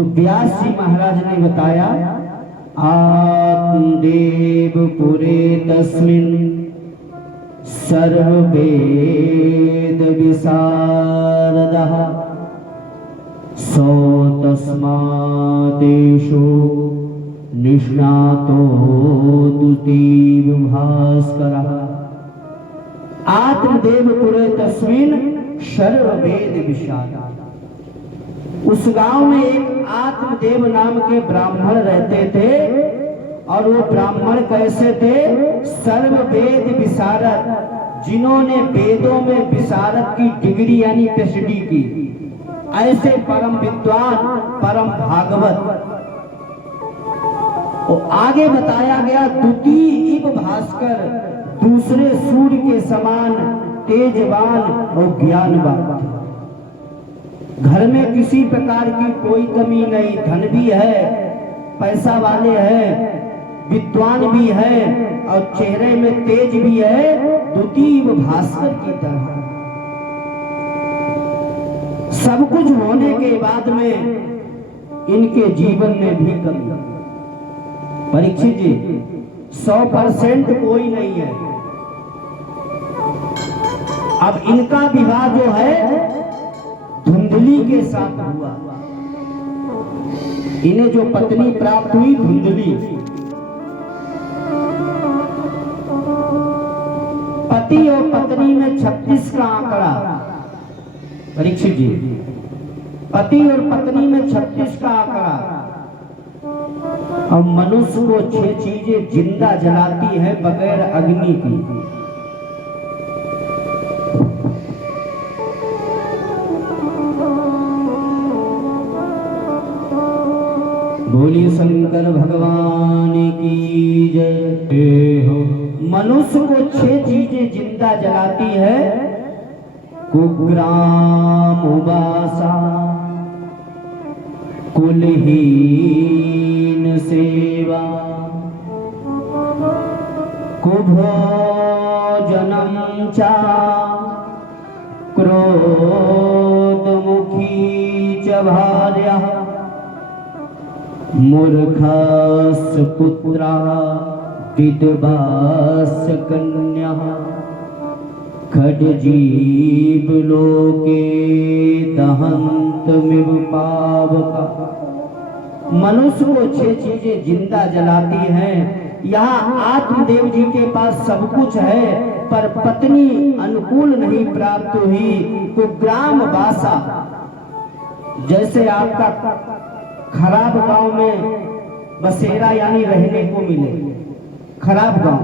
तो व्यास जी महाराज ने बताया, आत्मदेव पुरे तस्मिन् सर्ववेद विशारदः सो तस्मादेशो निष्णातो दुतीव भास्करः। आत्मदेव पुरे तस्मिन् सर्ववेद विशारदः। उस गांव में एक आत्मदेव नाम के ब्राह्मण रहते थे, और वो ब्राह्मण कैसे थे? सर्ववेद विशारद, जिन्होंने वेदों में विशारद की डिग्री यानी पीएचडी की, ऐसे परम विद्वान, परम भागवत। और आगे बताया गया, द्वितीय भास्कर, दूसरे सूर्य के समान तेजवान और ज्ञानवान। घर में किसी प्रकार की कोई कमी नहीं, धन भी है, पैसा वाले हैं, विद्वान भी है, और चेहरे में तेज भी है, द्वितीय भास्कर की तरह। सब कुछ होने के बाद में इनके जीवन में भी कमी। परीक्षित जी, 100% कोई नहीं है। अब इनका विवाह जो है धुंधली के साथ हुआ। इन्हें जो पत्नी प्राप्त हुई धुंधली, पति और पत्नी में 36 का आंकड़ा। परीक्षित जी, पति और पत्नी में 36 का आंकड़ा। अब मनुष्य को 6 चीजें जिंदा जलाती है बगैर अग्नि की। बोलिए शंकर भगवान की जय हो। मनुष्य को 6 चीजें जिंदा जलाती है। कुग्राम उबासा, कुलहीन सेवा, कुभोजनम चा, क्रोधमुखी च भार्या, मूर्खस् पुत्रा, विधवास् कन्या, खड्जीव लोके दहन्तमिव पावका। मनुष्य को 6 चीजें जिंदा जलाती हैं। यहाँ आत्मदेव जी के पास सब कुछ है, पर पत्नी अनुकूल नहीं प्राप्त हुई। कुग्राम वासा, जैसे आपका खराब गांव में बसेरा यानी रहने को मिले। खराब गांव,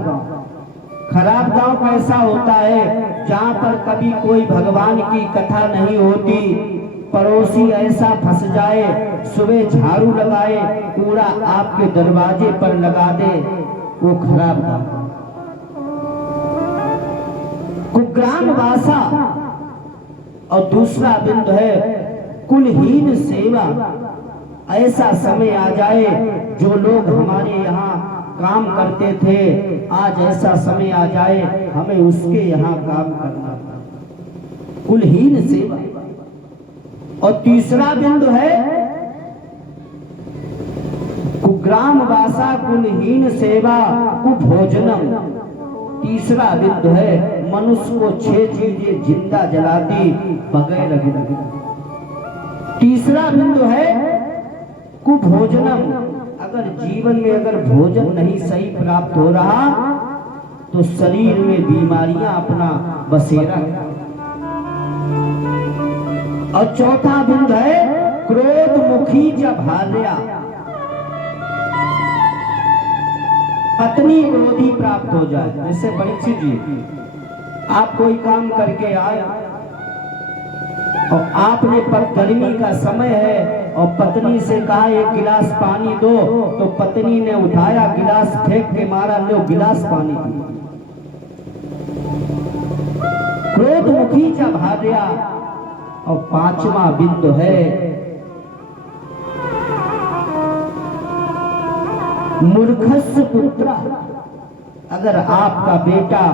खराब गांव कैसा होता है? जहां पर कभी कोई भगवान की कथा नहीं होती, पड़ोसी ऐसा फंस जाए, सुबह झाड़ू लगाए, कूड़ा आपके दरवाजे पर लगा दे, वो खराब गांव। कुग्राम वासा। और दूसरा बिंदु है कुलहीन सेवा। ऐसा समय आ जाए, जो लोग हमारे यहाँ काम करते थे, आज ऐसा समय आ जाए हमें उसके यहाँ काम करना। कुलहीन सेवा। और तीसरा बिंदु है कुग्राम वासा, कुलहीन सेवा, कुभोजनम। तीसरा बिंदु है मनुष्य को 6 चीजें जिंदा जलाती बगैर अग्नि। तीसरा बिंदु है कुभोजनम। अगर जीवन में अगर भोजन नहीं सही प्राप्त हो रहा तो शरीर में बीमारियां अपना बसेरा। और चौथा बिंदु है क्रोध मुखी च भार्या। पत्नी क्रोधी प्राप्त हो जाए। जैसे परीक्षित जी, आप कोई काम करके आए और आपने पर गर्मी का समय है और पत्नी से कहा एक गिलास पानी दो, तो पत्नी ने उठाया गिलास, फेंक के मारा, लो गिलास पानी पी। क्रोध मुखी च भार्या। और 5वां बिंदु है मूर्खस्य पुत्र। अगर आपका बेटा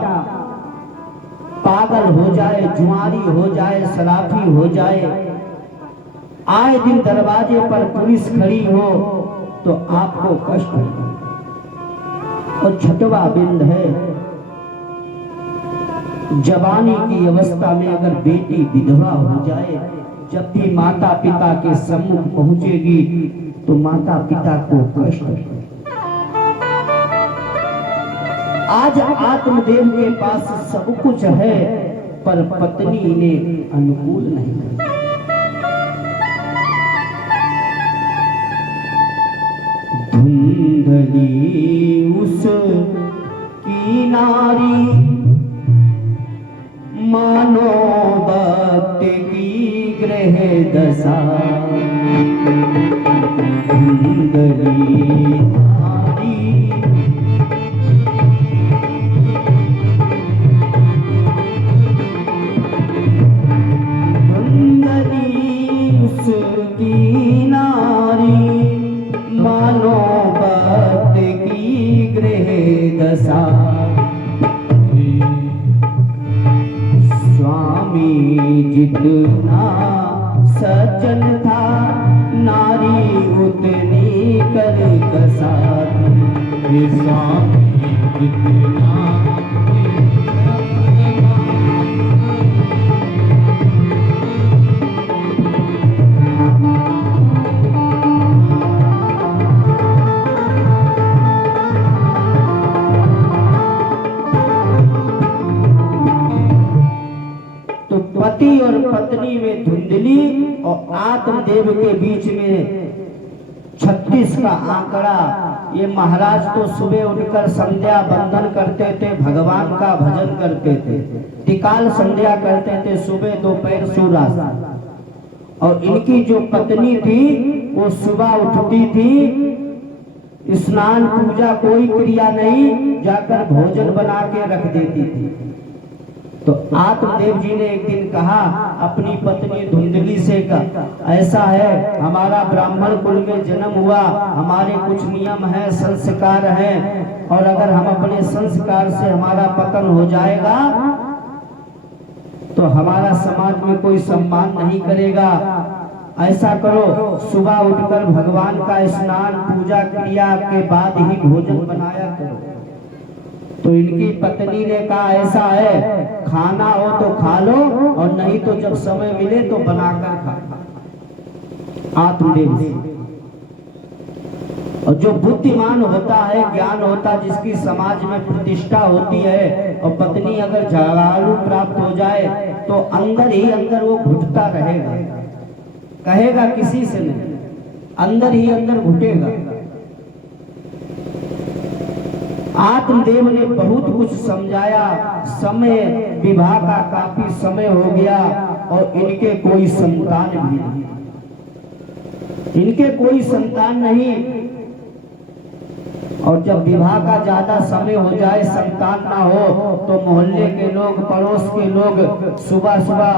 पागल हो जाए, जुआरी हो जाए, शराबी हो जाए, आए दिन दरवाजे पर पुलिस खड़ी हो तो आपको कष्ट है। और छठवां बिंद है, जवानी की अवस्था में अगर बेटी विधवा हो जाए, जब भी माता पिता के सम्मुख पहुंचेगी तो माता पिता को कष्ट है। आज आत्मदेव के पास सब कुछ है, पर पत्नी ने अनुकूल नहीं है। धुंधली उस की नारी, मानो भक्त की ग्रह दशा। धुंधली नारी, धुंधली उसकी नारी, मानो भक्त की गृह दशा। स्वामी जितना सज्जन था, नारी उतनी कर्कशा थी। स्वामी जितना पति और पत्नी में धुंधली और आत्मदेव के बीच में 36 का आंकड़ा। ये महाराज तो सुबह उठकर संध्या बंदन करते थे, भगवान का भजन करते थे, त्रिकाल संध्या करते थे, सुबह दोपहर सूर्यास्त। और इनकी जो पत्नी थी वो सुबह उठती थी, स्नान पूजा कोई क्रिया नहीं, जाकर भोजन बना के रख देती थी। तो आत्मदेव जी ने एक दिन कहा अपनी पत्नी धुंधली से का, ऐसा है हमारा ब्राह्मण कुल में जन्म हुआ, हमारे कुछ नियम है, संस्कार है, और अगर हम अपने संस्कार से हमारा पतन हो जाएगा तो हमारा समाज में कोई सम्मान नहीं करेगा। ऐसा करो, सुबह उठकर भगवान का स्नान पूजा क्रिया के बाद ही भोजन बनाया करो। तो इनकी पत्नी ने कहा ऐसा है, खाना हो तो खा लो, और नहीं तो जब समय मिले तो बनाकर खा। आत्मदेव जी, और जो बुद्धिमान होता है, ज्ञान होता है, जिसकी समाज में प्रतिष्ठा होती है, और पत्नी अगर झगड़ालू प्राप्त हो जाए तो अंदर ही अंदर वो घुटता रहेगा, कहेगा किसी से नहीं, अंदर ही अंदर घुटेगा। आत्मदेव ने बहुत कुछ समझाया। समय विवाह का काफी समय हो गया और इनके कोई संतान भी नहीं, इनके कोई संतान नहीं। और जब विवाह का ज्यादा समय हो जाए, संतान ना हो, तो मोहल्ले के लोग, पड़ोस के लोग सुबह सुबह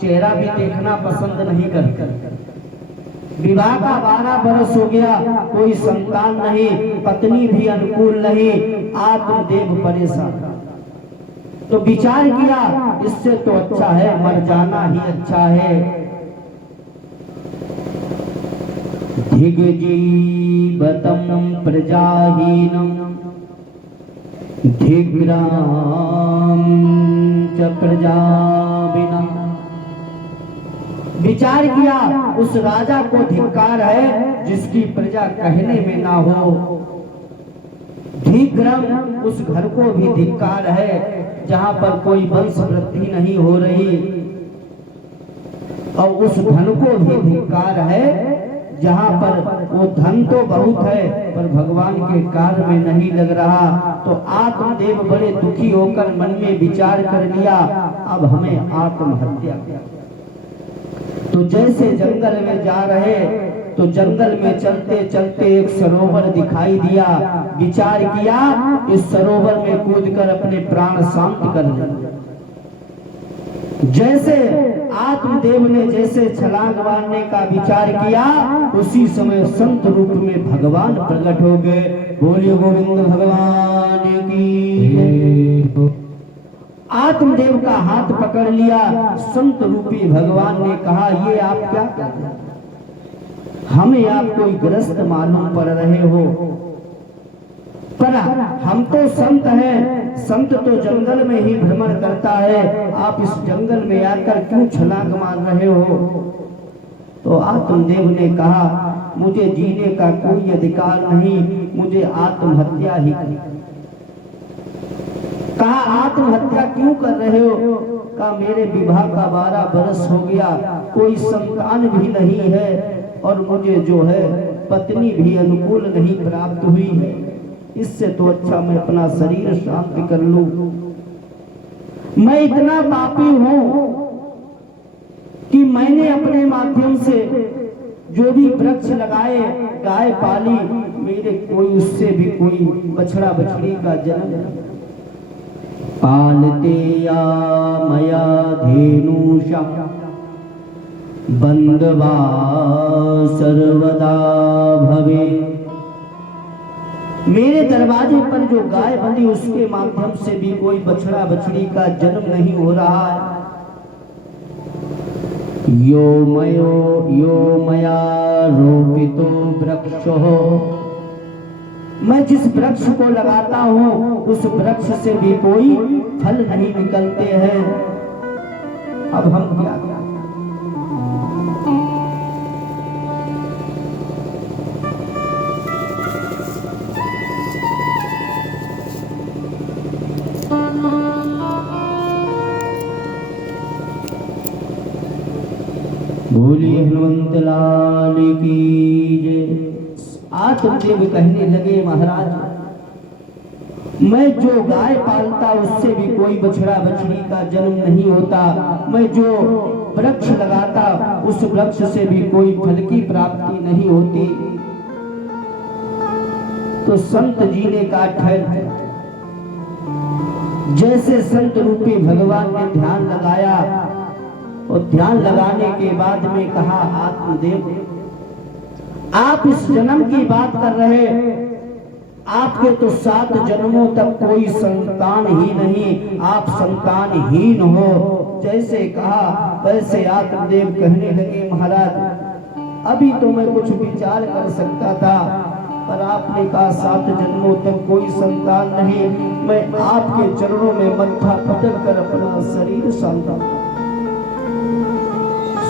चेहरा भी देखना पसंद नहीं करते। विवाह का 12 बरस हो गया, कोई संतान नहीं, पत्नी भी अनुकूल नहीं, आत्मदेव परेशान। तो विचार किया इससे तो अच्छा है मर जाना ही अच्छा है। धिग्जीवतम प्रजाहीनम धिग्राम च प्रजा बिना। विचार किया उस राजा को धिक्कार है जिसकी प्रजा कहने में ना हो। धिग्रम, उस घर को भी धिक्कार है जहां पर कोई वंश वृद्धि नहीं हो रही। और उस धन को भी धिक्कार है जहां पर वो धन तो बहुत है पर भगवान के कार्य में नहीं लग रहा। तो आत्मदेव बड़े दुखी होकर मन में विचार कर लिया, अब हमें आत्महत्या। तो जैसे जंगल में जा रहे, तो जंगल में चलते चलते एक सरोवर दिखाई दिया। विचार किया इस सरोवर में कूदकर अपने प्राण शांत कर लें। जैसे आत्मदेव ने जैसे छलांग मारने का विचार किया, उसी समय संत रूप में भगवान प्रकट हो गए। बोलिए गोविंद भगवान की। आत्मदेव का हाथ पकड़ लिया, संत रूपी भगवान ने कहा ये आप क्या कर रहे हैं? हमें आप कोई ग्रस्त मालूम पड़ रहे हो, पर हम तो संत हैं। संत तो जंगल में ही भ्रमण करता है, आप इस जंगल में आकर क्यों छलांग मार रहे हो? तो आत्मदेव ने कहा, मुझे जीने का कोई अधिकार नहीं, मुझे आत्महत्या ही करनी। कहा, आत्महत्या क्यों कर रहे हो? कहा, मेरे विवाह का 12 बरस हो गया, कोई संतान भी नहीं है और मुझे जो है पत्नी भी अनुकूल नहीं प्राप्त हुई है। इससे तो अच्छा मैं अपना शरीर शांत कर लूं। मैं इतना पापी हूं कि मैंने अपने माध्यम से जो भी वृक्ष लगाए, गाय पाली, मेरे कोई उससे भी कोई बछड़ा बछड़ी का जन्म नहीं। पालते या मया धेनुषा बंदवा सर्वदा भवे। मेरे दरवाजे पर जो गाय बंधी, उसके माध्यम से भी कोई बछड़ा बछड़ी का जन्म नहीं हो रहा है। यो मया रोपितो वृक्षो, मैं जिस वृक्ष को लगाता हूँ उस वृक्ष से भी कोई फल नहीं निकलते हैं। अब हम क्या करें? बोलिए हनुमंत लाल की जय। आत्मदेव कहने लगे, महाराज, मैं जो गाय पालता उससे भी कोई बछड़ा बछड़ी का जन्म नहीं होता, मैं जो वृक्ष लगाता उस वृक्ष से भी कोई फल की प्राप्ति नहीं होती। तो संत जी ने कहा, ठहर। जैसे संत रूपी भगवान ने ध्यान लगाया और ध्यान लगाने के बाद में कहा, आत्मदेव, आप इस जन्म की बात कर रहे, आपके तो 7 जन्मों तक कोई संतान ही नहीं, आप संतानहीन हो। जैसे कहा वैसे आत्मदेव कहने लगे, महाराज, अभी तो मैं कुछ विचार कर सकता था, पर आपने कहा 7 जन्मों तक कोई संतान नहीं, मैं आपके चरणों में मत्था पटक कर अपना शरीर शांत।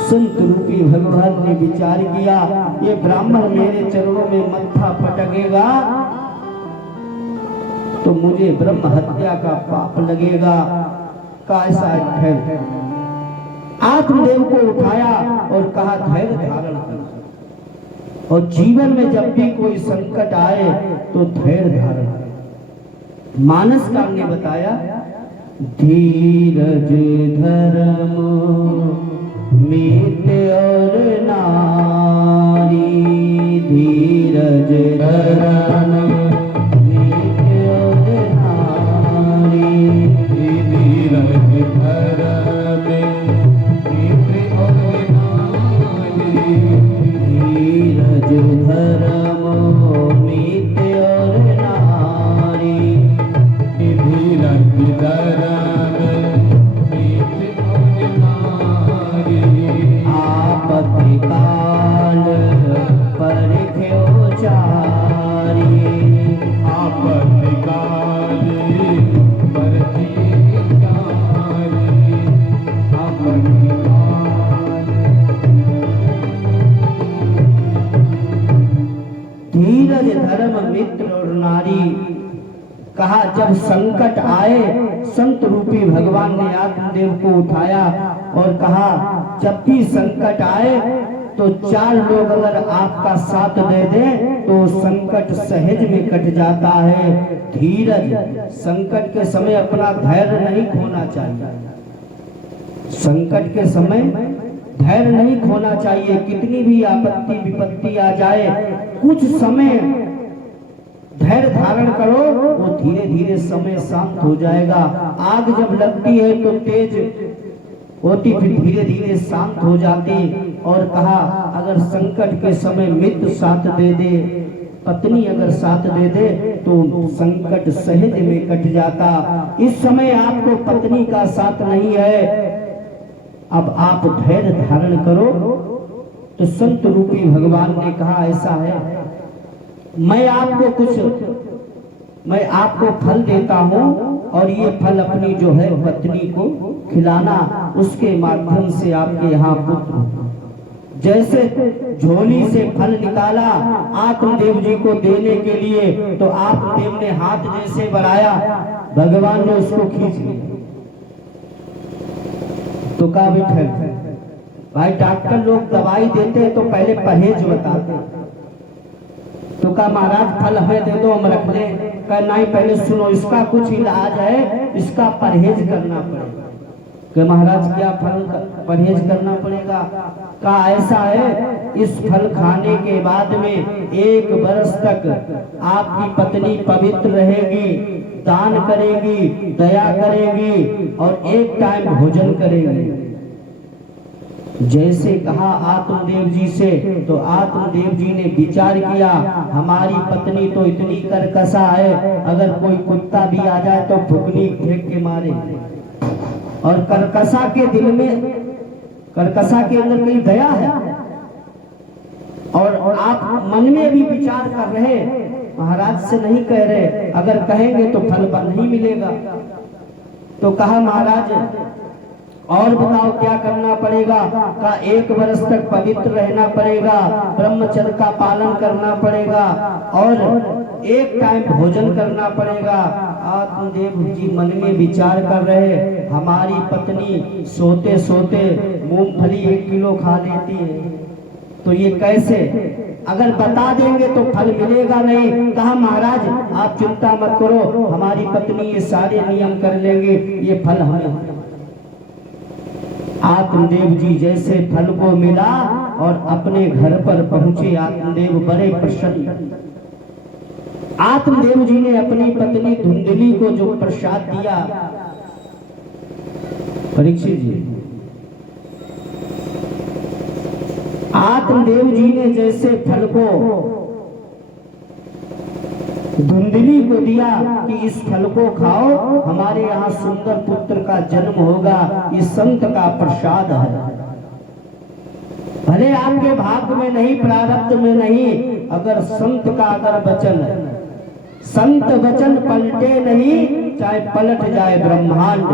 संत रूपी भगवान ने विचार किया, ये ब्राह्मण मेरे चरणों में मत्था पटकेगा तो मुझे ब्रह्म हत्या का पाप लगेगा। कैसा धैर्य? आत्मदेव को उठाया और कहा, धैर्य धारण कर, और जीवन में जब भी कोई संकट आए तो धैर्य धारण कर। मानस काल ने बताया, धीरज धर्म मीत और नारी, धीरज धर्म मीत और नारी, धीरज धर्म मीत और नारी, धीरज धर्म मीत और नारी, धीरज धर्म काल परख्यो चारी, आपत्ति काल परख्यो चारी, आपत्ति काल। धीरज धर्म मित्र और नारी। कहा, जब संकट आए, संत रूपी भगवान ने आत्मदेव को उठाया और कहा, जब भी संकट आए तो 4 लोग अगर आपका साथ दे दें तो संकट सहज में कट जाता है। धीरज, संकट के समय अपना धैर्य नहीं खोना चाहिए। संकट के समय धैर्य नहीं खोना चाहिए। कितनी भी आपत्ति विपत्ति आ जाए, कुछ समय धैर्य धारण करो, वो धीरे धीरे समय शांत हो जाएगा। आग जब लगती है तो तेज होती, फिर धीरे धीरे शांत हो जाती। और कहा, अगर संकट के समय मित्र साथ दे दे, पत्नी अगर साथ दे दे तो संकट सहज में कट जाता। इस समय आपको पत्नी का साथ नहीं है, अब आप धैर्य धारण करो तो संत रूपी भगवान ने कहा ऐसा है, मैं आपको फल देता हूँ और ये फल अपनी जो है पत्नी को खिलाना, उसके माध्यम से आपके यहाँ पुत्र। जैसे झोली से फल निकाला आत्मदेव जी को देने के लिए, तो आत्मदेव ने हाथ जैसे बढ़ाया, भगवान ने उसको खींच लिया। तो कहा भाई डॉक्टर लोग दवाई देते तो पहले परहेज बताते, तो कहा महाराज फल हमें दे दो हम रख लें। कहा नहीं, पहले सुनो, इसका कुछ इलाज है, इसका परहेज करना पड़ेगा। कि महाराज क्या फल परहेज करना पड़ेगा? कहा ऐसा है, इस फल खाने के बाद में 1 वर्ष तक आपकी पत्नी पवित्र रहेगी, दान करेगी, दया करेगी और 1 टाइम भोजन करेगी। जैसे कहा आत्मदेव जी से, तो आत्मदेव जी ने विचार किया, हमारी पत्नी तो इतनी करकसा है, अगर कोई कुत्ता भी आ जाए तो फुकनी फेंक के मारे। और करकसा के दिल में, करकसा के अंदर कहीं दया है। और आप मन में भी विचार कर रहे, महाराज से नहीं कह रहे, अगर कहेंगे तो फल नहीं मिलेगा। तो कहा महाराज और बताओ क्या करना पड़ेगा? का 1 वर्ष तक पवित्र रहना पड़ेगा, ब्रह्मचर्य का पालन करना पड़ेगा और 1 टाइम भोजन करना पड़ेगा। आत्मदेव जी मन में विचार कर रहे, हमारी पत्नी सोते सोते मूंगफली 1 किलो खा लेती है, तो ये कैसे? अगर बता देंगे तो फल मिलेगा नहीं। कहा महाराज आप चिंता मत करो, हमारी पत्नी ये सारे नियम कर लेंगे, ये फल हमें। आत्मदेव जी जैसे फल को मिला और अपने घर पर पहुंचे, आत्मदेव बड़े प्रसन्न। आत्मदेव जी ने अपनी पत्नी धुंधली को जो प्रसाद दिया, परीक्षित जी, आत्मदेव जी ने जैसे फल को धुंधली को दिया कि इस फल को खाओ, हमारे यहाँ सुंदर पुत्र का जन्म होगा, ये संत का प्रसाद है। भले आपके भाग्य में नहीं, प्रारब्ध में नहीं, अगर संत का अगर वचन है, संत वचन पलटे नहीं, चाहे पलट जाए ब्रह्मांड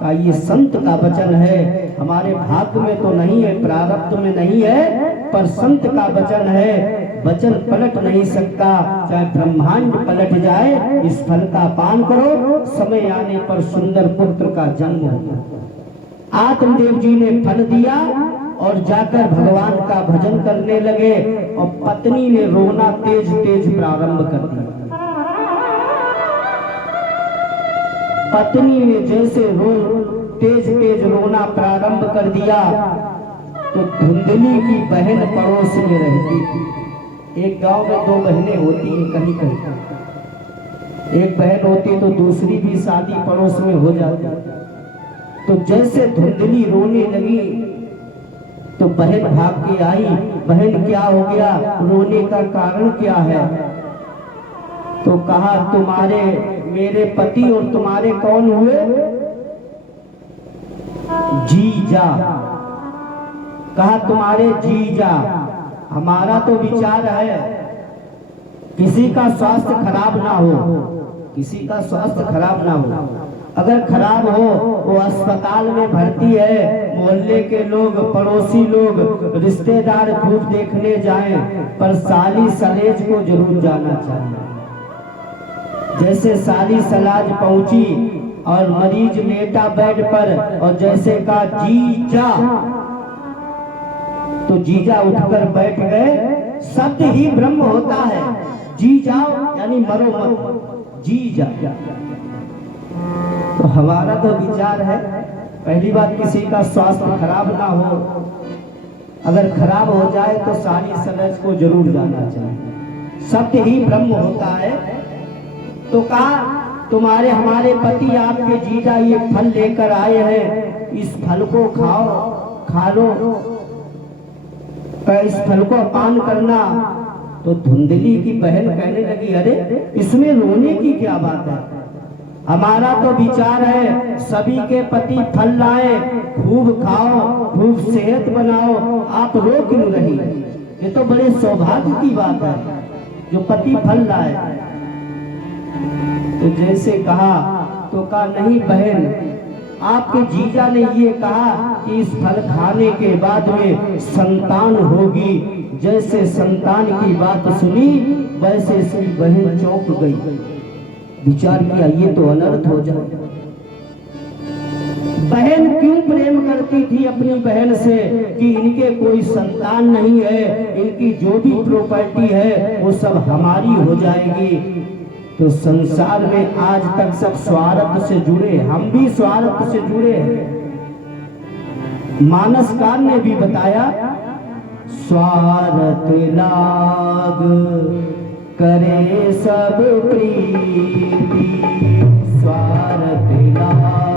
का, ये संत का वचन है। हमारे भाग्य में तो नहीं है, प्रारब्ध में नहीं है, पर संत का वचन है, वचन पलट नहीं सकता, चाहे ब्रह्मांड पलट जाए। इस फल का पान करो, समय आने पर सुंदर पुत्र का जन्म होगा। आत्मदेव जी ने फल दिया और जाकर भगवान का भजन करने लगे और पत्नी ने रोना तेज तेज प्रारंभ कर दिया। पत्नी ने जैसे तेज तेज रोना प्रारंभ कर दिया, तो धुंधली की बहन पड़ोस में रहती थी। एक गांव में 2 बहनें होती हैं, कहीं कहीं एक बहन होती तो दूसरी भी शादी पड़ोस में हो जाती। तो जैसे धुंधली रोने लगी तो बहन भाग के आई, बहन क्या हो गया, रोने का कारण क्या है? तो कहा तुम्हारे, मेरे पति और तुम्हारे कौन हुए? जीजा। कहा तुम्हारे जीजा। हमारा तो विचार है किसी का स्वास्थ्य खराब ना हो, किसी का स्वास्थ्य खराब ना हो। अगर खराब हो वो अस्पताल में भर्ती है, मोहल्ले के लोग, पड़ोसी लोग, रिश्तेदार खूब देखने जाएं, पर साली सलेज को जरूर जाना चाहिए। जैसे साली सलाज पहुंची और मरीज लेटा बेड पर और जैसे कहा जीजा, तो जीजा उठकर बैठ गए। शब्द ही ब्रह्म होता है, जी जाओ यानी मरो मत, जी जा। तो हमारा तो विचार है, पहली बात किसी का स्वास्थ्य खराब ना हो, अगर खराब हो जाए तो सारी सलज को जरूर जाना चाहिए। शब्द ही ब्रह्म होता है। तो कहा तुम्हारे, हमारे पति आपके जीजा ये फल लेकर आए हैं, इस फल को खाओ, खा लो, इस फल को पान करना। तो धुंधली की बहन कहने लगी, अरे इसमें रोने की क्या बात है? हमारा तो विचार है सभी के पति फल लाए, खूब खाओ, खूब सेहत बनाओ, आप रो क्यों रही? ये तो बड़े सौभाग्य की बात है जो पति फल लाए। तो जैसे कहा तो कहा नहीं बहन, आपके जीजा ने ये कहा कि इस फल खाने के बाद में संतान होगी। जैसे संतान की बात सुनी वैसे इसकी बहन चौंक गई, विचार किया ये तो अनर्थ हो जाए। बहन क्यों प्रेम करती थी अपनी बहन से कि इनके कोई संतान नहीं है, इनकी जो भी प्रॉपर्टी है वो सब हमारी हो जाएगी। तो संसार में आज तक सब स्वार्थ से जुड़े, हम भी स्वार्थ से जुड़े हैं। मानसकार ने भी बताया स्वार्थ लाग करे सब प्रीति, स्वार्थ लाग